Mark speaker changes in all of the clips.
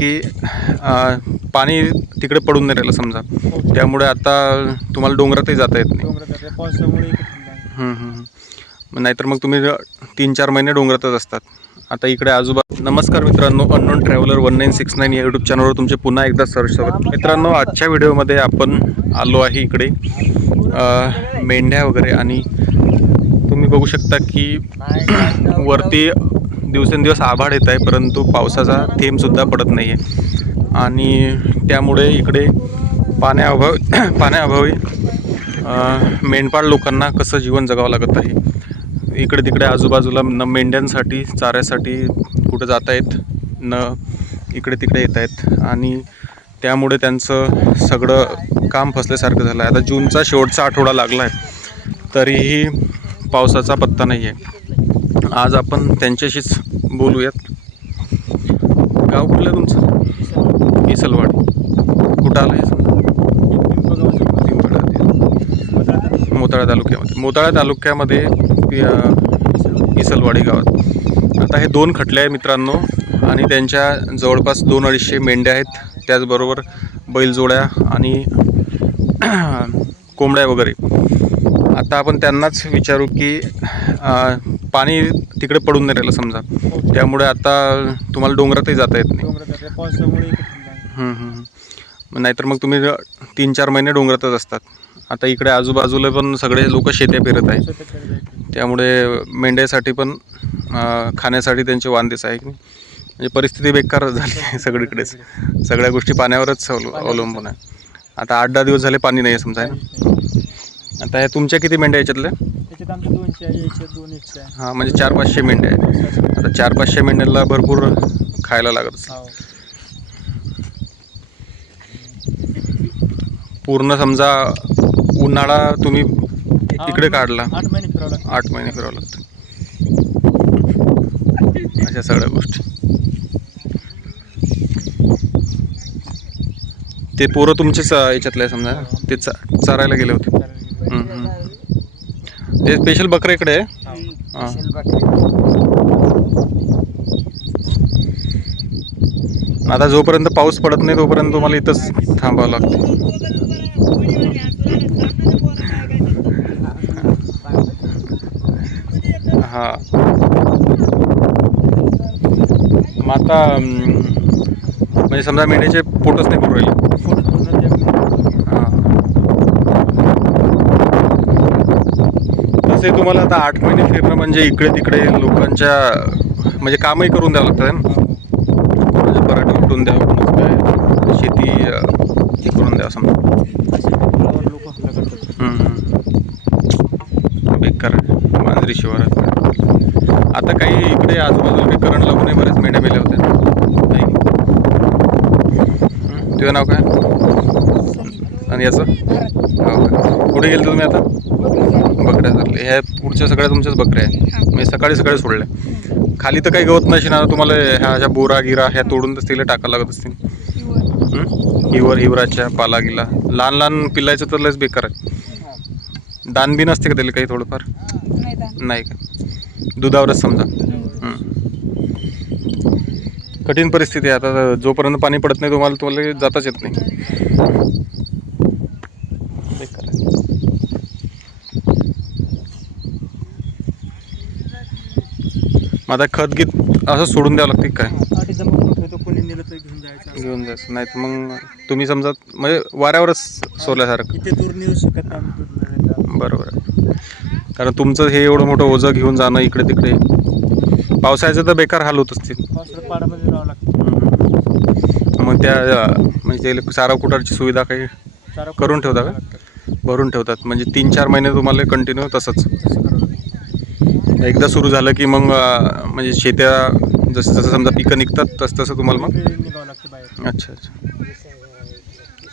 Speaker 1: की पाणी तिकडे पडून नाही राहिलं समजा. त्यामुळे आता तुम्हाला डोंगरातही जाता येत नाही. नाहीतर मग तुम्ही तीन चार महिने डोंगरातच असतात. आता इकडे आजोबा नमस्कार मित्रांनो unknown traveller one nine six nine या यूट्यूब चॅनलवर तुमचे पुन्हा एकदा सर्च स्वागत. मित्रांनो आजच्या व्हिडिओमध्ये आपण आलो आहे इकडे मेंढ्या वगैरे. आणि तुम्ही बघू शकता की वरती दिवसेंदिवस आभाळ येत आहे परंतु पावसाचा थेंबसुद्धा पडत नाही आहे आणि त्यामुळे इकडे पाण्याअभाव पाण्याअभावी मेंढपाळ लोकांना कसं जीवन जगावं लागत आहे? इकडे तिकडे आजूबाजूला न मेंढ्यांसाठी चाऱ्यासाठी कुठं जात आहेत न इकडे तिकडे येत आहेत. आणि त्यामुळे त्यांचं सगळं काम फसल्यासारखं झालं आहे आता जूनचा शेवटचा आठवडा लागला आहे तरीही पावसाचा पत्ता नाही आहे आज आपण त्यांच्याशीच बोलूयात. गाव कुठलं तुमचं? इसलवाडी कुठं आलं हे समजा मोताळा तालुक्यामध्ये. मोताळा तालुक्यामध्ये अ, इसलवाडी गावात. आता हे दोन खटले आहे मित्रांनो आणि त्यांच्या जवळपास दोन अडीचशे मेंढ्या आहेत. त्याचबरोबर बैलजोड्या आणि कोंबड्या वगैरे. आता आपण त्यांनाच विचारू की पाणी तिकडे पडून नाही राहिलं समजा. त्यामुळे आता तुम्हाला डोंगरातही जाता येत नाही. हम्म, हम्म. मग नाहीतर मग तुम्ही तीन चार महिने डोंगरातच असतात. आता इकडे आजूबाजूला पण सगळे लोक शेत्या पेरत आहेत. त्यामुळे मेंढ्यासाठी पण अं, खाण्यासाठी त्यांचे वांदेच आहे की नाही? म्हणजे परिस्थिती बेकार झाली आहे सगळीकडेच. सगळ्या गोष्टी पाण्यावरच अवल- अवलंबून आहे. आता आठ दहा दिवस झाले पाणी नाही आहे समजा आहे ना? आता हे तुमच्या किती मेंढ्या याच्यातल्या
Speaker 2: त्याच्यात आमच्या दोनशे आहे याच्यात दोन एकशे आहे.
Speaker 1: हां म्हणजे चार पाचशे मेंढ्या आहेत. आता चार पाचशे मेंढ्यांना भरपूर खायला लागत असेल.
Speaker 2: हो.
Speaker 1: पूर्ण समजा उन्हाळा तुम्ही तिकडे
Speaker 2: आठ-
Speaker 1: काढला.
Speaker 2: आठ महिने फिरावं लागतं.
Speaker 1: आठ महिने फिरावं लागतं. अशा सगळ्या गोष्टी. ते पोरं तुमचेच अं, याच्यातले आहे समजा ते चा चारायला गेले होते. ते स्पेशल बकरे इकडे आता जोपर्यंत पाऊस पडत नाही तोपर्यंत तुम्हाला इथंच थांबावं लागतं. हा. मग आता म्हणजे समजा मेंढ्याचे पोटच नाही भरू राहिले
Speaker 2: फोटो पूर्ण ते-
Speaker 1: हा. तसे तुम्हाला आता आठ महिने फिरणं म्हणजे इकडे तिकडे लोकांच्या म्हणजे कामही करून द्यावं लागतं ना. कोणाचे पराठे उपटून द्यावं कोणाचं काय शेती हे करून द्यावं समजा. बेकार मांजरी शिवारात. आता काही इकडे आजूबाजूला काही करंट लागूनही बऱ्याच मेंढ्या मेल्या होत्या. तुझं नाव काय? आणि याचं? हो का कुठे गेले तुम्ही आता? बकऱ्या धरले ह्या पुढच्या सगळ्या तुमच्याच बकऱ्या आहेत. म्हणजे सकाळी सकाळी सोडल्या. खाली तर काही गवत नसेल ना तुम्हाला ह्या अशा बोरा गिरा ह्या तोडून तर तिला टाकायला लागत असतील? हिवर. हिवराच्या पाला गिला. लहान लहान पिल्लायचं तर लयच बेकार आहे. दान बी नसते का त्याला काही थोडंफार? नाही का? दुधावरच समजा. कठीण परिस्थिती आहे. आता जोपर्यंत पाणी पडत नाही तुम्हाला तुम्हाला जाताच येत नाही. मग आता खत गीत असं सोडून द्यावं लागते काय?
Speaker 2: आधी जमा करून ठेवतो कोणी नेलं तर घेऊन जायचं
Speaker 1: घेऊन जायचं. नाही तर मग तुम्ही समजा म्हणजे वाऱ्यावरच सोडल्यासारखं.
Speaker 2: इथे दूर नेऊ शकत नाही आम्ही दूर नाही नेता.
Speaker 1: बरोबर आहे. कारण तुमचं हे एवढं मोठं ओझं घेऊन जाणं इकडे तिकडे पावसाळ्याचं तर बेकार हाल होत असतील
Speaker 2: पावसाळ्यात पाडामध्ये राहावं लागतं.
Speaker 1: हम्म. मग त्या अं, म्हणजे ते सारा कुटारची सुविधा काही
Speaker 2: चारा
Speaker 1: करून ठेवता का? भरून ठेवतात. म्हणजे तीन चार महिने तुम्हाला कंटिन्यू तसंच.
Speaker 2: तसं करावं लागतं.
Speaker 1: एकदा सुरू झालं की मग म्हणजे शेत्या जसं जसं समजा पिकं निघतात तसं तसं तुम्हाला मग?
Speaker 2: इकडे निघावं लागतं बाहेर.
Speaker 1: अच्छा अच्छा.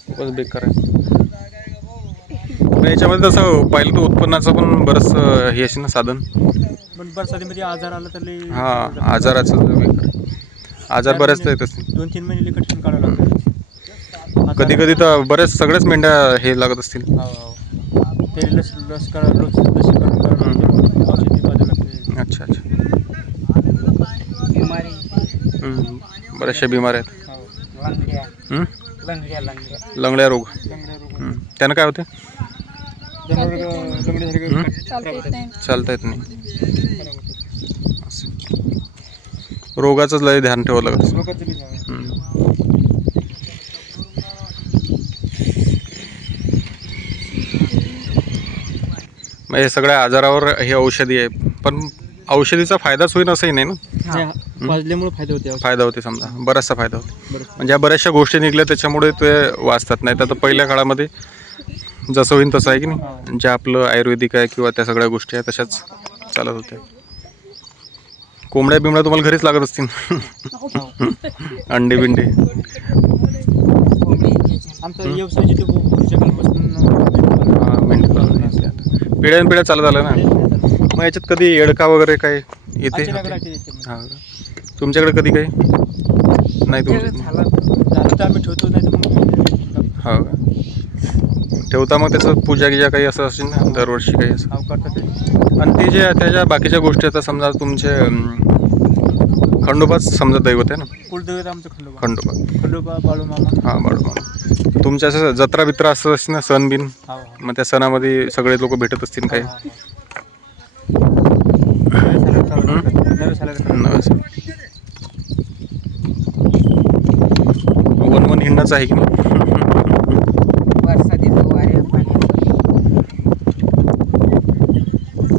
Speaker 1: खूपच बेकार आहे. पण याच्यामध्ये तसं पाहिलं तर उत्पन्नाचं पण बरंच हे असेल ना साधन.
Speaker 2: पण बरसातीमध्ये आजार आला तर लई
Speaker 1: हा आजाराचं बेकार आहे. आजार बऱ्याचदा येत असतील
Speaker 2: दोन तीन महिने कठीण काढावं लागतं.
Speaker 1: कधी कधी तर बऱ्याच सगळ्याच मेंढ्या हे लागत असतील.
Speaker 2: हो, हो. ते लस लस करा लस लसीकरण लागते
Speaker 1: अच्छा अच्छा हम्म. बऱ्याचशा बिमाऱ्या आहेत
Speaker 2: हो.
Speaker 3: लंगड्या
Speaker 1: हं?
Speaker 3: लंगड्या लंगड्या
Speaker 1: लंगड्या रोग
Speaker 2: लंगड्या रोग
Speaker 1: हं. त्यानं काय होते
Speaker 2: जनावर लंगड्यासारखे
Speaker 1: हं?
Speaker 4: चालता येत नाही
Speaker 1: चालता येत नाही
Speaker 2: खराब होतात.
Speaker 1: असं. रोगाचंच लय ध्यान ठेवावं लागतं
Speaker 2: लोकांचं बी झालं.
Speaker 1: हं. मग हे सगळ्या आजारावर हे औषधी आहे पण औषधीचा फायदाच होईल असंही नाही ना
Speaker 2: नाही, फायदा होते.
Speaker 1: फायदा होते समजा. बराचसा फायदा होते. म्हणजे या बऱ्याचशा गोष्टी निघल्या त्याच्यामुळे ते वाचतात. नाही तर पहिल्या काळामध्ये जसं होईल तसं आहे की नाही? जे आपलं आयुर्वेदिक आहे किंवा त्या सगळ्या गोष्टी आहेत तशाच चालत होत्या. कोंबड्या बिंबड्या तुम्हाला घरीच लागत असतील. अंडे बिंडे. पिढ्यान पिढ्या चालत आलं ना? मग याच्यात कधी येडका वगैरे काय येते. हा? तुमच्याकडे कधी काही नाही तुमच्या
Speaker 2: झालं तर आम्ही ठेवतो नाही तर मग
Speaker 1: हा का ठेवता मग त्याचं पूजा गिजा काही असं असेल ना दरवर्षी काही असं
Speaker 2: करतात ते.
Speaker 1: आणि ते जे त्याच्या बाकीच्या गोष्टी आता समजा तुमचे अं, खंडोबाच समजा दैवत आहे ना
Speaker 2: कुलदैवत आमचं खंडोबा
Speaker 1: खंडोबा
Speaker 2: खंडोबा बाळू मामा
Speaker 1: हां बरोबर तुमच्या असं जत्रा बित्रा असं असतील ना सण बिन
Speaker 2: हा हा.
Speaker 1: मग त्या सणामध्ये सगळे लोक भेटत असतील काही
Speaker 2: हा, हा. नव्या सालाला चालू
Speaker 1: हं?
Speaker 2: करतात. नव्या सालाला चालू
Speaker 1: नवं सण. हिंडाचं आहे की नाही?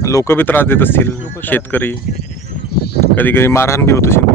Speaker 1: लोक बी त्रास देत असतील शेतकरी. कधी कधी मारहाण बी होत असेल.